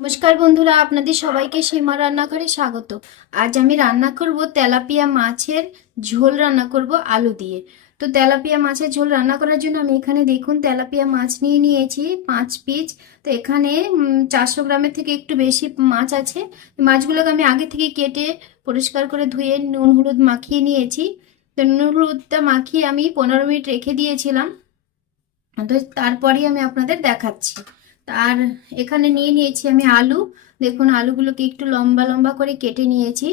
নমস্কার বন্ধুরা, আপনাদের সবাইকে সীমা রান্নাঘরে স্বাগত। আজ আমি রান্না করব তেলাপিয়া মাছের ঝোল রান্না করব আলু দিয়ে। তো তেলাপিয়া মাছের ঝোল রান্না করার জন্য আমি এখানে দেখুন তেলাপিয়া মাছ নিয়ে নিয়েছি পাঁচ পিস। তো এখানে চারশো গ্রামের থেকে একটু বেশি মাছ আছে। মাছগুলোকে আমি আগে থেকে কেটে পরিষ্কার করে ধুয়ে নুন হলুদ মাখিয়ে নিয়েছি। তো নুন হলুদটা মাখিয়ে আমি পনেরো মিনিট রেখে দিয়েছিলাম। তো তারপরেই আমি আপনাদের দেখাচ্ছি। আর এখানে নিয়ে নিয়েছি আমি আলু। দেখুন, আলুগুলোকে একটু লম্বা লম্বা করে কেটে নিয়েছি।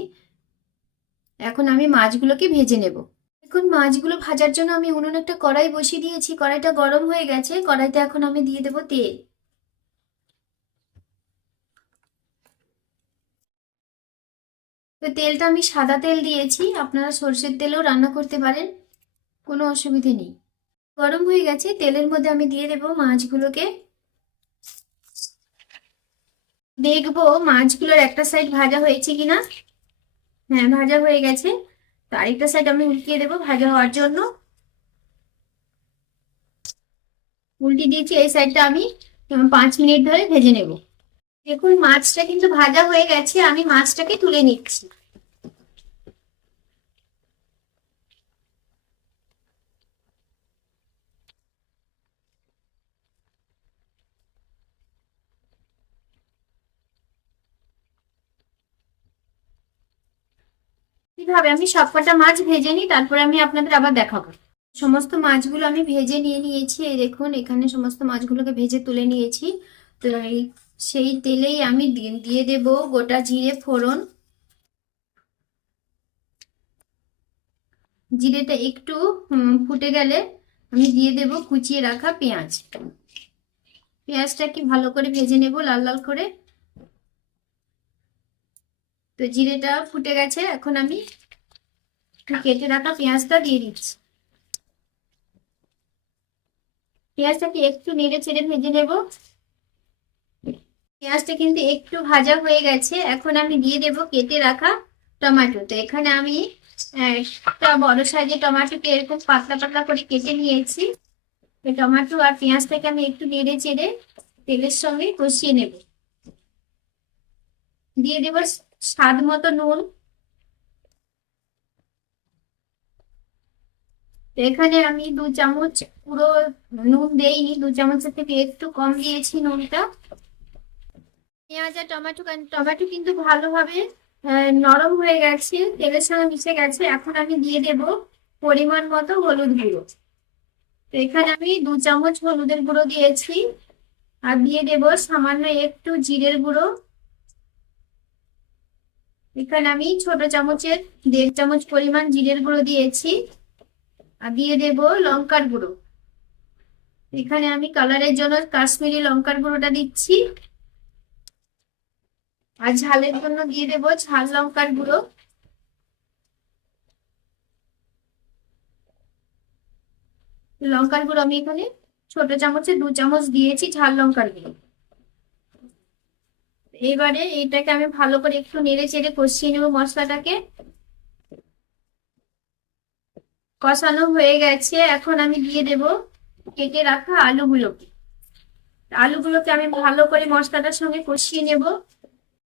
এখন আমি মাছগুলোকে ভেজে নেব। এখন মাছগুলো ভাজার জন্য আমি উনুন একটা কড়াই বসিয়ে দিয়েছি। কড়াইটা গরম হয়ে গেছে। কড়াইতে এখন আমি দিয়ে দেব তেল। তো তেলটা আমি সাদা তেল দিয়েছি। আপনারা সর্ষের তেলেও রান্না করতে পারেন। কোনো অসুবিধে নেই। গরম হয়ে গেছে। তেলের মধ্যে আমি দিয়ে দেব মাছগুলোকে। দেখব মাছগুলোর একটা সাইড ভাজা হয়েছে কিনা? হ্যাঁ ভাজা হয়ে গেছে। তো আরেকটা সাইড আমি উল্টিয়ে দেবো ভাজা হওয়ার জন্য। উল্টি দিয়েছি, এই সাইডটা আমি পাঁচ মিনিট ধরে ভেজে নেব। দেখুন, মাছটা কিন্তু ভাজা হয়ে গেছে, আমি মাছটাকে তুলে নিচ্ছি। কীভাবে আমি সবকটা মাছ ভেজে নিই, তারপরে আমি আপনাদের আবার দেখাবো। সমস্ত মাছগুলো আমি ভেজে নিয়ে নিয়েছি, এই দেখুন, এখানে সমস্ত মাছগুলোকে ভেজে তুলে নিয়েছি। তো এই, সেই তেলেই আমি দিয়ে দেব গোটা জিরে ফোড়ন। জিরেটা একটু ফুটে গেলে আমি দিয়ে দেব কুচিয়ে রাখা পেঁয়াজ। পেঁয়াজটা কি ভালো করে ভেজে নেব লাল লাল করে। তো জিরেটা ফুটে গেছে, এখন আমি কেটে রাখা পেঁয়াজটা দিয়ে দিচ্ছি। পেঁয়াজটাকে একটু নেড়ে চেড়ে ভেজে নেব। পেঁয়াজটা কিন্তু একটু ভাজা হয়ে গেছে, এখন আমি দিয়ে দেব কেটে রাখা টমেটো। তো এখানে আমি একটা বড় সাইজের টমেটোকে এরকম পাতলা পাতলা করে কেটে নিয়েছি। টমেটো আর পেঁয়াজটাকে আমি একটু নেড়ে চেড়ে তেলের সঙ্গে কষিয়ে নেব। দিয়ে দেব স্বাদ মতো নুন। এখানে আমি দু চামচ পুরো নুন দেইনি দু চামচের থেকে একটু কম দিয়েছি নুনটা। পেঁয়াজ আর টমেটো টমেটো কিন্তু ভালোভাবে আহ, নরম হয়ে গেছে তেলের সঙ্গে মিশে গেছে। এখন আমি দিয়ে দেব পরিমাণ মতো হলুদ গুঁড়ো। এখানে আমি দু চামচ হলুদের গুঁড়ো দিয়েছি। আর দিয়ে দেব সামান্য একটু জিরের গুঁড়ো। এখানে আমি ছোট চামচের দেড় চামচ পরিমাণ জিরের গুঁড়ো দিয়েছি। আর দিয়ে দেব লঙ্কার গুঁড়ো। এখানে আমি কালারের জন্য কাশ্মীরি লঙ্কার গুঁড়োটা দিচ্ছি। আর ঝালের জন্য দিয়ে দেব ঝাল লঙ্কার গুঁড়ো। লঙ্কার গুঁড়ো আমি এখানে ছোট চামচে দু চামচ দিয়েছি ঝাল লঙ্কার গুঁড়ো। এবারে এটাকে আমি ভালো করে একটু নেড়ে চেড়ে কষিয়ে নেব মশলাটাকে। কষানো হয়ে গেছে, এখন আমি দিয়ে দেব কেটে রাখা আলুগুলোকে। আলুগুলোকে আমি ভালো করে মশলাটার সঙ্গে কষিয়ে নেব।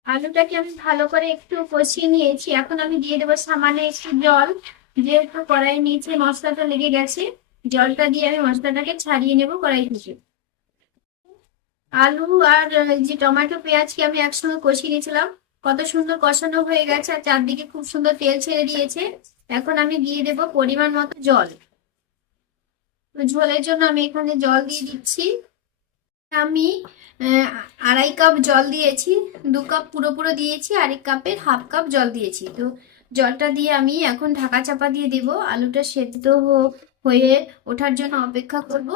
আলুটাকে আমি ভালো করে একটু কষিয়ে নিয়েছি, এখন আমি দিয়ে দেবো সামান্য একটু জল। যেহেতু কড়াই নিচে মশলাটা লেগে গেছে, জলটা দিয়ে আমি মশলাটাকে ছাড়িয়ে নেব কড়াই থেকে। আলু আর যে টমেটো পেঁয়াজকে আমি একসঙ্গে কষিয়ে নিয়েছিলাম? কত সুন্দর কষানো হয়ে গেছে আর চারদিকে খুব সুন্দর তেল ছেড়ে দিয়েছে। এখন আমি দিয়ে দেব পরিমাণ মতো জল। ঝোলের জন্য আমি এখানে জল দিয়ে দিচ্ছি। আমি আড়াই কাপ জল দিয়েছি, দু কাপ পুরো পুরো দিয়েছি, আরেক কাপের হাফ কাপ জল দিয়েছি। তো জলটা দিয়ে আমি এখন ঢাকা চাপা দিয়ে দেব। আলুটা সেদ্ধ হয়ে ওঠার জন্য অপেক্ষা করব।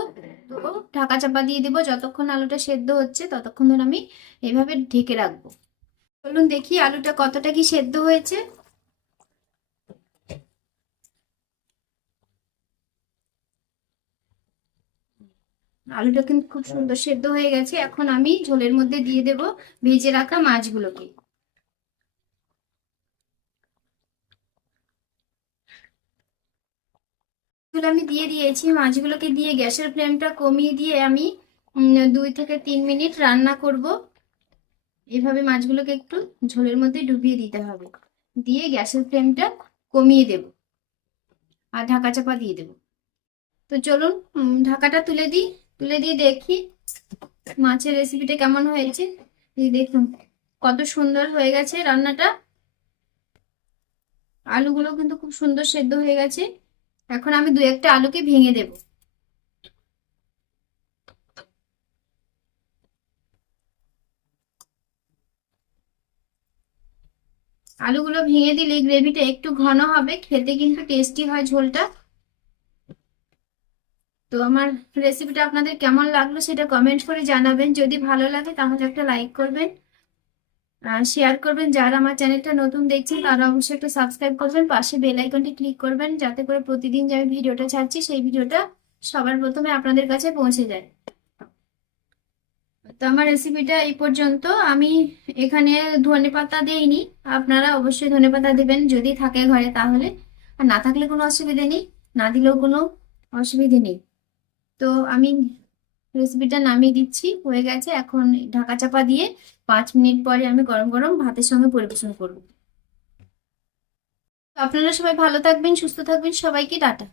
তো ঢাকা চাপা দিয়ে দেবো। যতক্ষণ আলুটা সেদ্ধ হচ্ছে, ততক্ষণ ধরে আমি এভাবে ঢেকে রাখব। চলুন দেখি আলুটা কতটা কি সেদ্ধ হয়েছে। আলুটা কিন্তু খুব সুন্দর সেদ্ধ হয়ে গেছে। এখন আমি ঝোলের মধ্যে দিয়ে দেব ভেজে রাখা মাছগুলোকে। মাছগুলো আমি দিয়ে দিয়েছি। মাছগুলোকে দিয়ে গ্যাসের ফ্লেমটা কমিয়ে দিয়ে আমি দুই থেকে তিন মিনিট রান্না করব। এইভাবে মাছগুলোকে একটু ঝোলের মধ্যে ডুবিয়ে দিতে হবে। দিয়ে গ্যাসের ফ্লেমটা কমিয়ে দেব আর ঢাকা চাপা দিয়ে দেব। তো চলুন ঢাকাটা তুলে দিই। তুলে দিয়ে দেখি মাছের রেসিপিটা কেমন হয়েছে। দেখুন, কত সুন্দর হয়ে গেছে রান্নাটা। আলুগুলো কিন্তু খুব সুন্দর সেদ্ধ হয়ে গেছে। এখন আমি দু একটা আলুকে ভেঙে দেব। আলুগুলো ভেঙে দিলে গ্রেভিটা একটু ঘন হবে, খেতে কিন্তু টেস্টি হয় ঝোলটা। তো আমার রেসিপিটা আপনাদের কেমন লাগল সেটা কমেন্ট করে জানাবেন। যদি ভালো লাগে তাহলে একটা লাইক করবেন। শেয়ার করবেন। যারা আমার চ্যানেলটা নতুন দেখছেন, তারা অবশ্যই একটা সাবস্ক্রাইব করবেন। পাশে বেল আইকনটি ক্লিক করবেন, যাতে করে প্রতিদিন যে আমি ভিডিওটা ছাড়ছি, সেই ভিডিওটা সবার প্রথমে আপনাদের কাছে পৌঁছে যায়। তো আমার রেসিপিটা এই পর্যন্ত। আমি এখানে ধনে পাতা দেইনি। আপনারা অবশ্যই ধনে পাতা দেবেন যদি থাকে ঘরে তাহলে। আর না থাকলে কোনো অসুবিধে নেই, না দিলেও কোনো অসুবিধে নেই। তো আমি রেসিপিটা নামিয়ে দিচ্ছি। হয়ে গেছে এখন ঢাকা চাপা দিয়ে পাঁচ মিনিট পরে আমি গরম গরম ভাতের সঙ্গে পরিবেশন করব। আপনারা সবাই ভালো থাকবেন, সুস্থ থাকবেন। সবাইকে টাটা।